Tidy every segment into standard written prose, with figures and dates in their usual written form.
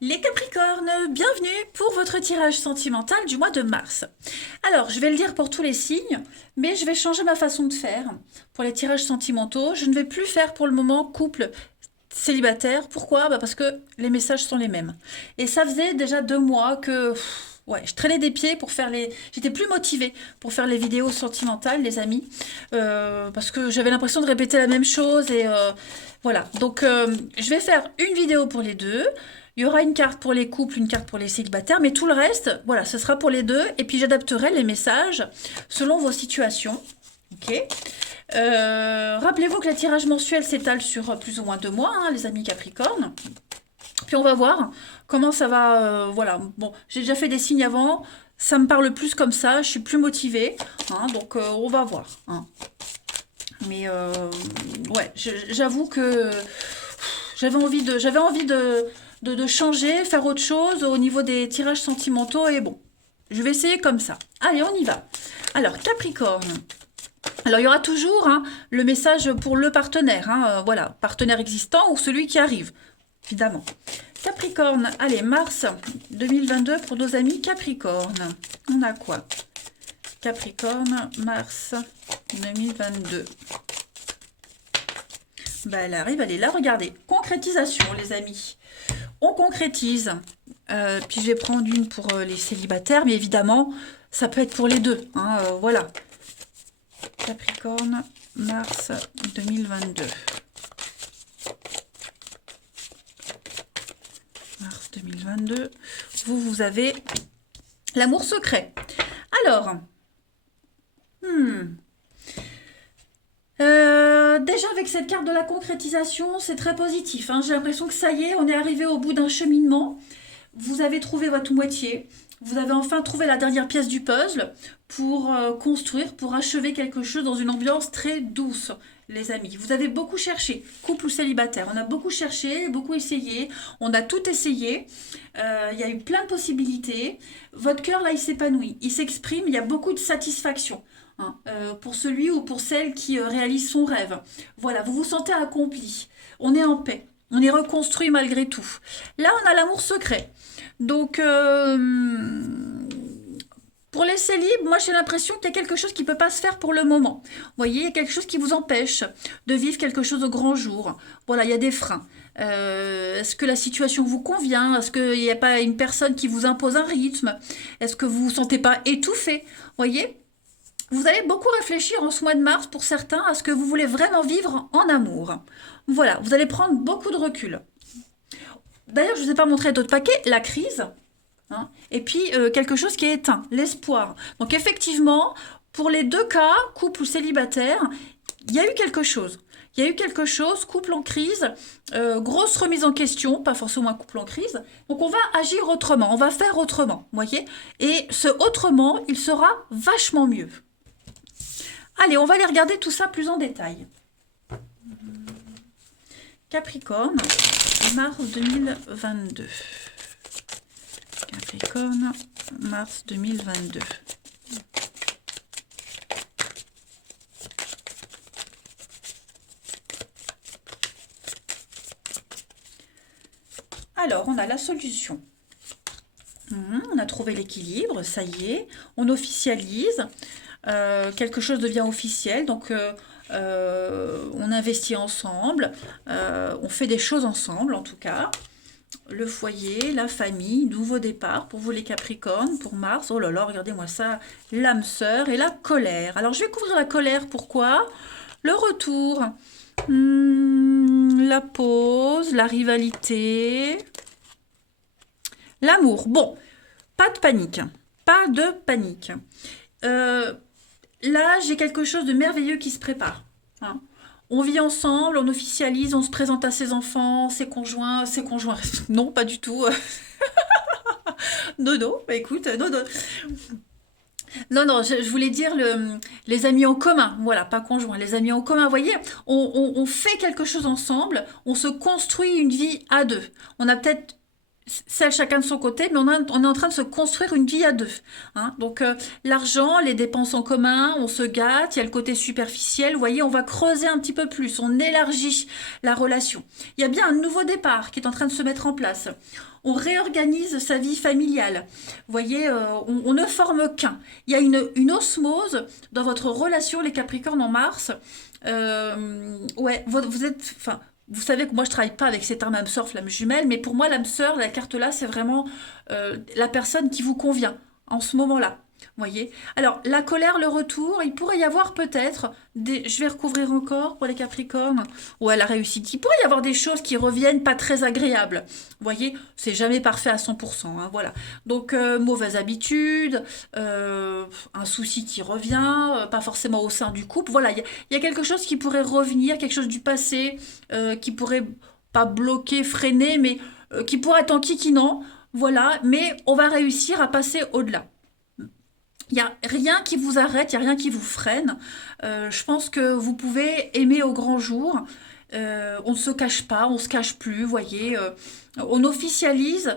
Les Capricornes, bienvenue pour votre tirage sentimental du mois de mars. Alors, je vais le dire pour tous les signes, mais je vais changer ma façon de faire. Pour les tirages sentimentaux, je ne vais plus faire pour le moment couple célibataire. Pourquoi? Parce que les messages sont les mêmes. Et ça faisait déjà 2 mois que ouais, je traînais des pieds pour faire les... J'étais plus motivée pour faire les vidéos sentimentales, les amis, parce que j'avais l'impression de répéter la même chose et voilà. Donc, je vais faire une vidéo pour les deux. Il y aura une carte pour les couples, une carte pour les célibataires, mais tout le reste, voilà, ce sera pour les deux. Et puis j'adapterai les messages selon vos situations. Ok. Rappelez-vous que le tirage mensuel s'étale sur plus ou moins 2 mois, hein, les amis Capricorne. Puis on va voir comment ça va. Voilà. Bon, j'ai déjà fait des signes avant. Ça me parle plus comme ça. Je suis plus motivée. Hein, donc on va voir. Hein. Mais ouais, j'avoue que j'avais envie de changer, faire autre chose au niveau des tirages sentimentaux. Et bon, je vais essayer comme ça. Allez, on y va. Alors, Capricorne. Alors, il y aura toujours hein, le message pour le partenaire. Hein, voilà, partenaire existant ou celui qui arrive, évidemment. Capricorne, allez, mars 2022 pour nos amis Capricorne. On a quoi? Capricorne, mars 2022. Bah, elle arrive, elle est là, regardez. Concrétisation, les amis. On concrétise. Puis je vais prendre une pour les célibataires, mais évidemment, ça peut être pour les deux. Hein, voilà. Capricorne, mars 2022. Mars 2022. Vous avez l'amour secret. Alors, déjà avec cette carte de la concrétisation, c'est très positif. Hein. J'ai l'impression que ça y est, on est arrivé au bout d'un cheminement. Vous avez trouvé votre moitié. Vous avez enfin trouvé la dernière pièce du puzzle pour construire, pour achever quelque chose dans une ambiance très douce, les amis. Vous avez beaucoup cherché, couple ou célibataire. On a beaucoup cherché, beaucoup essayé. On a tout essayé. Il y a eu plein de possibilités. Votre cœur, là, il s'épanouit. Il s'exprime. Il y a beaucoup de satisfaction. Hein, pour celui ou pour celle qui réalise son rêve. Voilà, vous vous sentez accompli. On est en paix. On est reconstruit malgré tout. Là, on a l'amour secret. Donc, pour les célibes, moi j'ai l'impression qu'il y a quelque chose qui ne peut pas se faire pour le moment. Vous voyez, il y a quelque chose qui vous empêche de vivre quelque chose au grand jour. Voilà, il y a des freins. Est-ce que la situation vous convient? Est-ce qu'il n'y a pas une personne qui vous impose un rythme? Est-ce que vous ne vous sentez pas étouffé? Vous voyez, vous allez beaucoup réfléchir en ce mois de mars pour certains à ce que vous voulez vraiment vivre en amour. Voilà, vous allez prendre beaucoup de recul. D'ailleurs, je ne vous ai pas montré d'autres paquets, la crise, hein, et puis quelque chose qui est éteint, l'espoir. Donc effectivement, pour les deux cas, couple ou célibataire, il y a eu quelque chose. Il y a eu quelque chose, couple en crise, grosse remise en question, pas forcément un couple en crise. Donc on va agir autrement, on va faire autrement, vous voyez. Et ce autrement, il sera vachement mieux. Allez, on va aller regarder tout ça plus en détail. Capricorne, mars 2022. Capricorne, mars 2022. Alors, on a la solution. On a trouvé l'équilibre, ça y est. On officialise. Quelque chose devient officiel. Donc, on investit ensemble. On fait des choses ensemble, en tout cas. Le foyer, la famille, nouveau départ pour vous les Capricornes, pour Mars. Oh là là, regardez-moi ça, l'âme sœur et la colère. Alors je vais couvrir la colère, pourquoi? Le retour, la pause, la rivalité, l'amour. Bon, pas de panique, pas de panique. Euh, Là, j'ai quelque chose de merveilleux qui se prépare. Hein. On vit ensemble, on officialise, on se présente à ses enfants, ses conjoints. Non, pas du tout. Non, non, bah écoute, non, non. Non, non, je voulais dire les amis en commun, voilà, pas conjoints, les amis en commun, vous voyez, on fait quelque chose ensemble, on se construit une vie à deux. On a peut-être celle chacun de son côté, mais on est en train de se construire une vie à deux. Hein. Donc l'argent, les dépenses en commun, on se gâte, il y a le côté superficiel, vous voyez, on va creuser un petit peu plus, on élargit la relation. Il y a bien un nouveau départ qui est en train de se mettre en place. On réorganise sa vie familiale. Vous voyez, on ne forme qu'un. Il y a une osmose dans votre relation, les Capricornes en Mars. Ouais, vous êtes, enfin, vous savez que moi je travaille pas avec cette âme sœur, flamme jumelle, mais pour moi l'âme sœur, la carte là, c'est vraiment la personne qui vous convient en ce moment-là. Voyez. Alors la colère, le retour, il pourrait y avoir peut-être des. Je vais recouvrir encore pour les Capricornes. Ouais, la réussite. Il pourrait y avoir des choses qui reviennent pas très agréables. Voyez, c'est jamais parfait à 100%. Hein, voilà. Donc mauvaise habitude, un souci qui revient, pas forcément au sein du couple. Voilà, il y a quelque chose qui pourrait revenir, quelque chose du passé qui pourrait pas bloquer, freiner, mais qui pourrait être enquiquinant. Voilà, mais on va réussir à passer au-delà. Il n'y a rien qui vous arrête, il n'y a rien qui vous freine. Je pense que vous pouvez aimer au grand jour. On ne se cache pas, on ne se cache plus, vous voyez. On officialise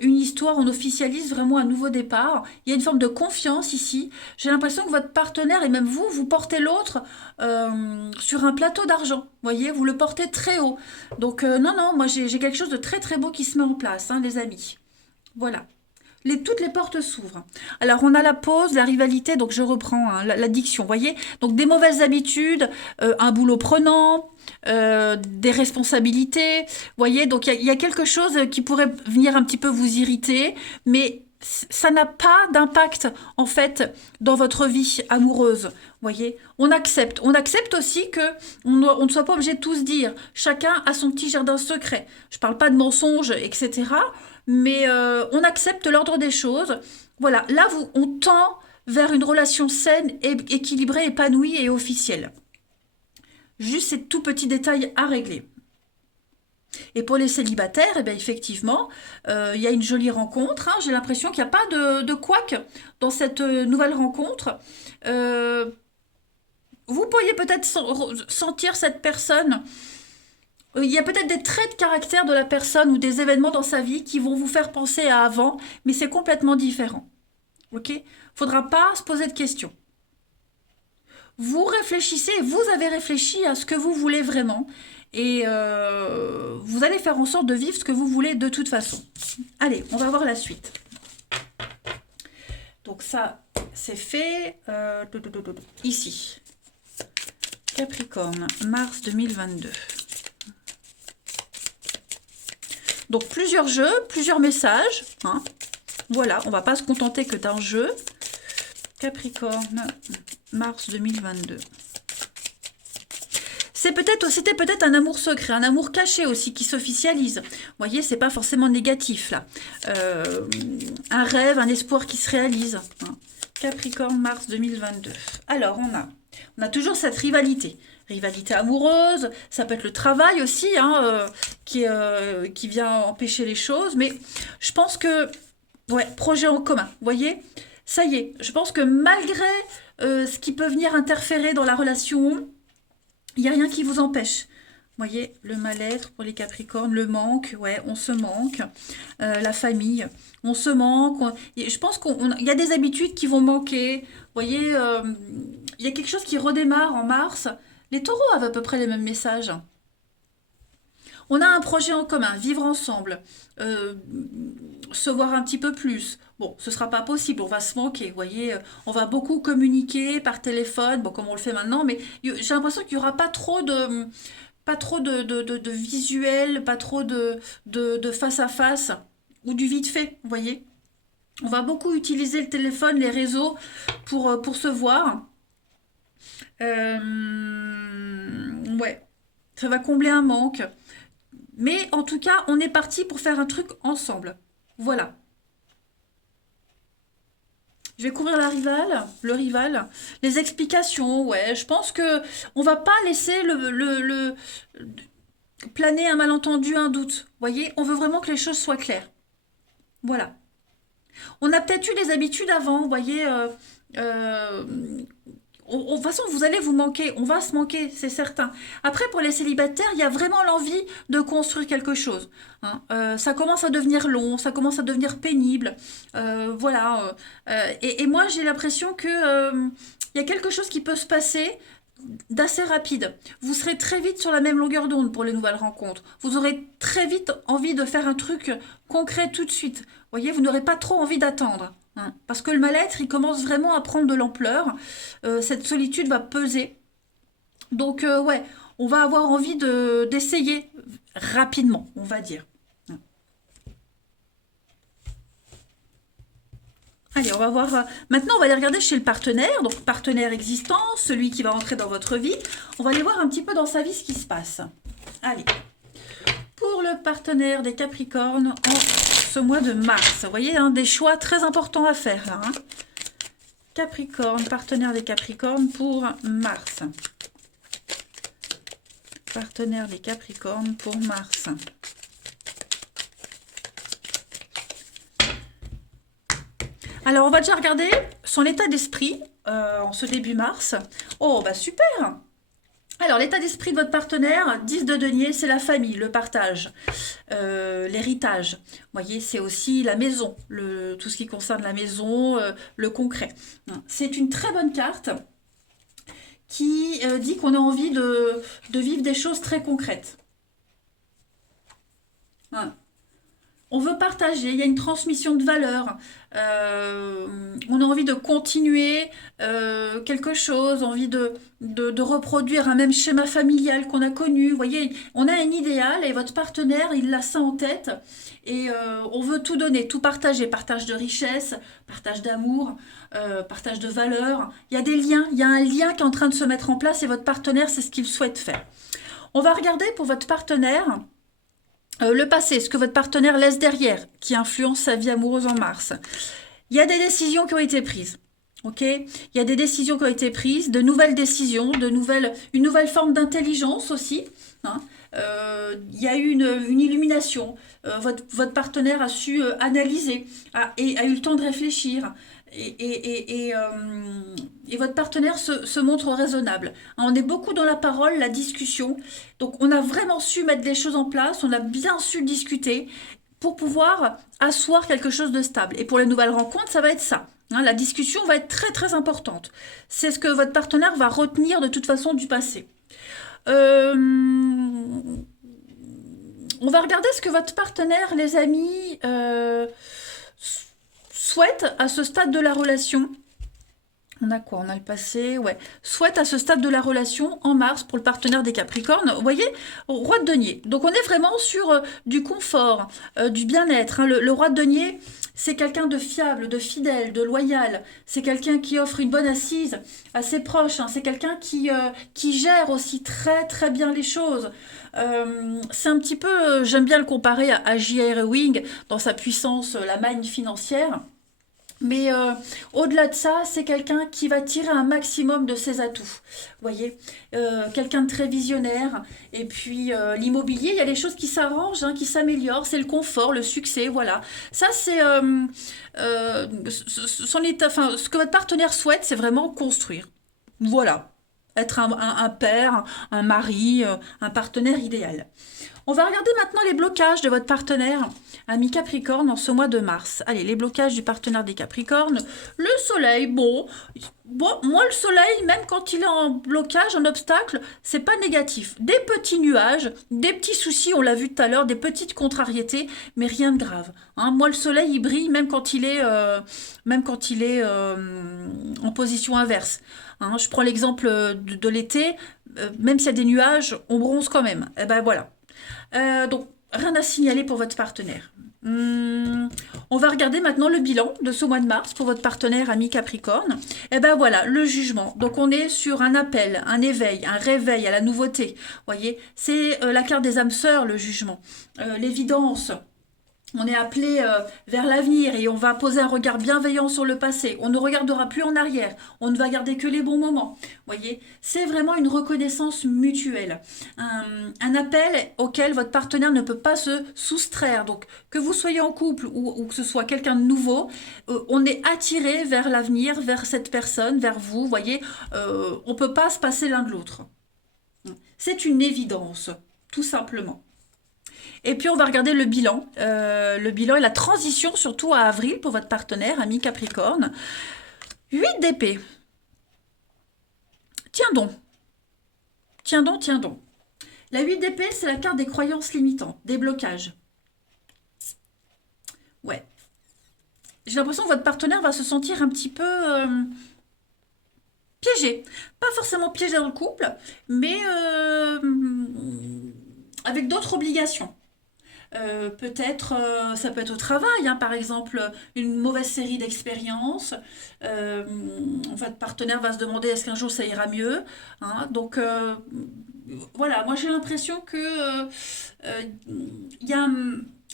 une histoire, on officialise vraiment un nouveau départ. Il y a une forme de confiance ici. J'ai l'impression que votre partenaire et même vous, vous portez l'autre sur un plateau d'argent. Vous voyez, vous le portez très haut. Donc non, non, moi j'ai quelque chose de très très beau qui se met en place, hein, les amis. Voilà. Toutes les portes s'ouvrent. Alors, on a la pause, la rivalité, donc je reprends hein, l'addiction, voyez. Donc, des mauvaises habitudes, un boulot prenant, des responsabilités, voyez. Donc, il y a quelque chose qui pourrait venir un petit peu vous irriter, mais ça n'a pas d'impact, en fait, dans votre vie amoureuse, voyez. On accepte aussi que on ne soit pas obligé de tout se dire. Chacun a son petit jardin secret. Je parle pas de mensonges, etc., mais on accepte l'ordre des choses. Voilà, là, on tend vers une relation saine, équilibrée, épanouie et officielle. Juste ces tout petits détails à régler. Et pour les célibataires, eh bien, effectivement, il y a une jolie rencontre. Hein. J'ai l'impression qu'il n'y a pas de couac dans cette nouvelle rencontre. Vous pourriez peut-être sentir cette personne. Il y a peut-être des traits de caractère de la personne ou des événements dans sa vie qui vont vous faire penser à avant, mais c'est complètement différent. Ok? Faudra pas se poser de questions. Vous réfléchissez, vous avez réfléchi à ce que vous voulez vraiment, et vous allez faire en sorte de vivre ce que vous voulez de toute façon. Allez, on va voir la suite. Donc ça, c'est fait. Ici. Capricorne, mars 2022. Donc plusieurs jeux, plusieurs messages. Hein. Voilà, on va pas se contenter que d'un jeu. Capricorne, mars 2022. C'était peut-être un amour secret, un amour caché aussi qui s'officialise. Vous voyez, c'est pas forcément négatif là. Un rêve, un espoir qui se réalise. Hein. Capricorne, mars 2022. Alors, on a toujours cette rivalité. Rivalité amoureuse, ça peut être le travail aussi, hein, qui vient empêcher les choses. Mais je pense que, ouais, projet en commun, vous voyez, ça y est, je pense que malgré ce qui peut venir interférer dans la relation, il n'y a rien qui vous empêche. Vous voyez, le mal-être pour les Capricornes, le manque, ouais, on se manque. La famille, on se manque. Je pense qu'il y a des habitudes qui vont manquer. Vous voyez, il y a quelque chose qui redémarre en mars. Les taureaux avaient à peu près les mêmes messages. On a un projet en commun, vivre ensemble, se voir un petit peu plus. Bon, ce sera pas possible, on va se manquer, vous voyez. On va beaucoup communiquer par téléphone, bon, comme on le fait maintenant, mais j'ai l'impression qu'il y aura pas trop de visuel, pas trop de face à face, ou du vite fait, vous voyez. On va beaucoup utiliser le téléphone, les réseaux pour se voir. Ouais, ça va combler un manque. Mais en tout cas, on est parti pour faire un truc ensemble. Voilà. Je vais couvrir le rival, les explications. Ouais, je pense que on va pas laisser planer un malentendu, un doute. Vous voyez, on veut vraiment que les choses soient claires. Voilà. On a peut-être eu des habitudes avant, vous voyez. De toute façon, vous allez vous manquer, on va se manquer, c'est certain. Après, pour les célibataires, il y a vraiment l'envie de construire quelque chose, hein. Ça commence à devenir long, ça commence à devenir pénible. Voilà. Et moi, j'ai l'impression que il y a quelque chose qui peut se passer d'assez rapide. Vous serez très vite sur la même longueur d'onde pour les nouvelles rencontres. Vous aurez très vite envie de faire un truc concret tout de suite. Vous voyez, vous n'aurez pas trop envie d'attendre, hein. Parce que le mal-être, il commence vraiment à prendre de l'ampleur. Cette solitude va peser. Donc, ouais, on va avoir envie d'essayer rapidement, on va dire. Allez, on va voir. Maintenant, on va aller regarder chez le partenaire, donc partenaire existant, celui qui va entrer dans votre vie. On va aller voir un petit peu dans sa vie ce qui se passe. Allez, pour le partenaire des Capricornes en ce mois de mars. Vous voyez, hein, des choix très importants à faire là, hein. Capricorne, partenaire des Capricornes pour mars. Partenaire des Capricornes pour mars. Alors, on va déjà regarder son état d'esprit en ce début mars. Oh, bah super! Alors, l'état d'esprit de votre partenaire, 10 de denier, c'est la famille, le partage, l'héritage. Vous voyez, c'est aussi la maison, tout ce qui concerne la maison, le concret. C'est une très bonne carte qui dit qu'on a envie de vivre des choses très concrètes. Hein. On veut partager, il y a une transmission de valeurs, on a envie de continuer quelque chose, envie de reproduire un même schéma familial qu'on a connu. Vous voyez, on a un idéal et votre partenaire, il a ça en tête et on veut tout donner, tout partager, partage de richesse, partage d'amour, partage de valeurs. Il y a des liens, il y a un lien qui est en train de se mettre en place et votre partenaire, c'est ce qu'il souhaite faire. On va regarder pour votre partenaire. Le passé, ce que votre partenaire laisse derrière, qui influence sa vie amoureuse en mars. Il y a des décisions qui ont été prises. Ok, il y a des décisions qui ont été prises, de nouvelles décisions, une nouvelle forme d'intelligence aussi, hein. Il y a eu une illumination. Votre partenaire a su analyser et a eu le temps de réfléchir. Et votre partenaire se montre raisonnable. On est beaucoup dans la parole, la discussion. Donc on a vraiment su mettre les choses en place, on a bien su discuter pour pouvoir asseoir quelque chose de stable. Et pour les nouvelles rencontres, ça va être ça. Hein, la discussion va être très très importante. C'est ce que votre partenaire va retenir de toute façon du passé. On va regarder ce que votre partenaire, les amis, souhaite à ce stade de la relation. On a quoi? On a le passé, ouais. Souhaite à ce stade de la relation en mars pour le partenaire des Capricornes. Vous voyez, roi de denier. Donc on est vraiment sur du confort, du bien-être, hein. Le roi de denier, c'est quelqu'un de fiable, de fidèle, de loyal. C'est quelqu'un qui offre une bonne assise à ses proches, hein. C'est quelqu'un qui gère aussi très très bien les choses. C'est un petit peu, j'aime bien le comparer à J.R. Ewing dans sa puissance, la manne financière. Mais au-delà de ça, c'est quelqu'un qui va tirer un maximum de ses atouts. Vous voyez, quelqu'un de très visionnaire. Et puis l'immobilier, il y a des choses qui s'arrangent, hein, qui s'améliorent. C'est le confort, le succès, voilà. Ça, c'est son état. Enfin, ce que votre partenaire souhaite, c'est vraiment construire. Voilà, être un père, un mari, un partenaire idéal. On va regarder maintenant les blocages de votre partenaire, ami Capricorne, en ce mois de mars. Allez, les blocages du partenaire des Capricornes. Le soleil, bon, moi le soleil, même quand il est en blocage, en obstacle, c'est pas négatif. Des petits nuages, des petits soucis, on l'a vu tout à l'heure, des petites contrariétés, mais rien de grave. Hein. Moi le soleil, il brille même quand il est, en position inverse. Hein. Je prends l'exemple de l'été, même s'il y a des nuages, on bronze quand même. Et ben voilà. Donc, rien à signaler pour votre partenaire. On va regarder maintenant le bilan de ce mois de mars pour votre partenaire ami Capricorne. Et ben voilà, le jugement. Donc, on est sur un appel, un éveil, un réveil à la nouveauté. Vous voyez, c'est la carte des âmes sœurs, le jugement. L'évidence. On est appelé vers l'avenir et on va poser un regard bienveillant sur le passé. On ne regardera plus en arrière. On ne va garder que les bons moments. Voyez, c'est vraiment une reconnaissance mutuelle. Un appel auquel votre partenaire ne peut pas se soustraire. Donc, que vous soyez en couple ou que ce soit quelqu'un de nouveau, on est attiré vers l'avenir, vers cette personne, vers vous. Voyez, on ne peut pas se passer l'un de l'autre. C'est une évidence, tout simplement. Et puis on va regarder le bilan. Le bilan et la transition, surtout à avril pour votre partenaire, ami Capricorne. 8 d'épée. Tiens donc. Tiens donc, tiens donc. La 8 d'épée, c'est la carte des croyances limitantes, des blocages. Ouais. J'ai l'impression que votre partenaire va se sentir un petit peu piégé. Pas forcément piégé dans le couple, mais avec d'autres obligations. Peut-être, ça peut être au travail, hein, par exemple, une mauvaise série d'expériences. Euh, Votre partenaire va se demander est-ce qu'un jour ça ira mieux, hein. Donc, voilà, moi j'ai l'impression que euh, il y a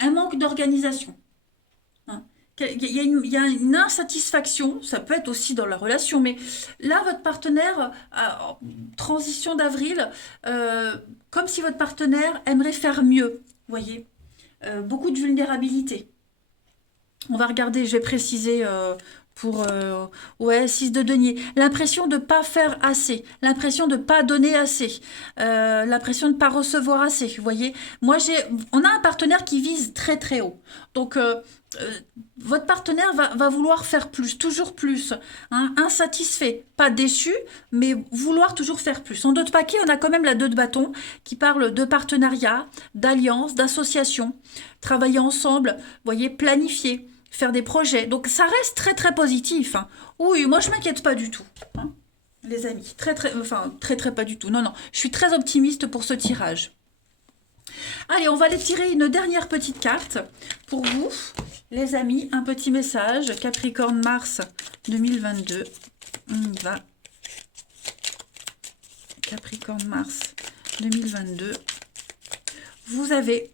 un manque d'organisation, hein. Il y a une insatisfaction, ça peut être aussi dans la relation, mais là, votre partenaire, en transition d'avril, euh, comme si votre partenaire aimerait faire mieux, voyez. Beaucoup de vulnérabilité. On va regarder, je vais préciser pour ouais, 6 de denier. L'impression de ne pas faire assez, l'impression de ne pas donner assez, l'impression de ne pas recevoir assez. Vous voyez, on a un partenaire qui vise très très haut. Donc, euh, votre partenaire va vouloir faire plus, toujours plus, hein, insatisfait, pas déçu, mais vouloir toujours faire plus. En 2 de paquet, on a quand même la 2 de bâton qui parle de partenariat, d'alliance, d'association, travailler ensemble, vous voyez, planifier, faire des projets. Donc ça reste très très positif, hein. Oui, moi je m'inquiète pas du tout, hein, les amis. Très très pas du tout. Non, non, je suis très optimiste pour ce tirage. Allez, on va aller tirer une dernière petite carte pour vous, les amis. Un petit message, Capricorne Mars 2022. On y va. Capricorne Mars 2022. Vous avez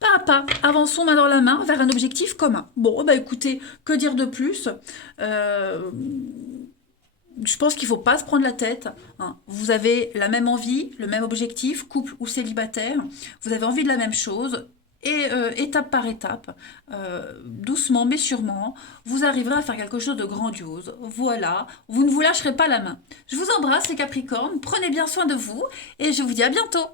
pas à pas, avançons main dans la main vers un objectif commun. Bon, bah écoutez, que dire de plus? Euh, je pense qu'il ne faut pas se prendre la tête, hein. Vous avez la même envie, le même objectif, couple ou célibataire. Vous avez envie de la même chose. Et étape par étape, doucement mais sûrement, vous arriverez à faire quelque chose de grandiose. Voilà, vous ne vous lâcherez pas la main. Je vous embrasse les Capricornes, prenez bien soin de vous et je vous dis à bientôt.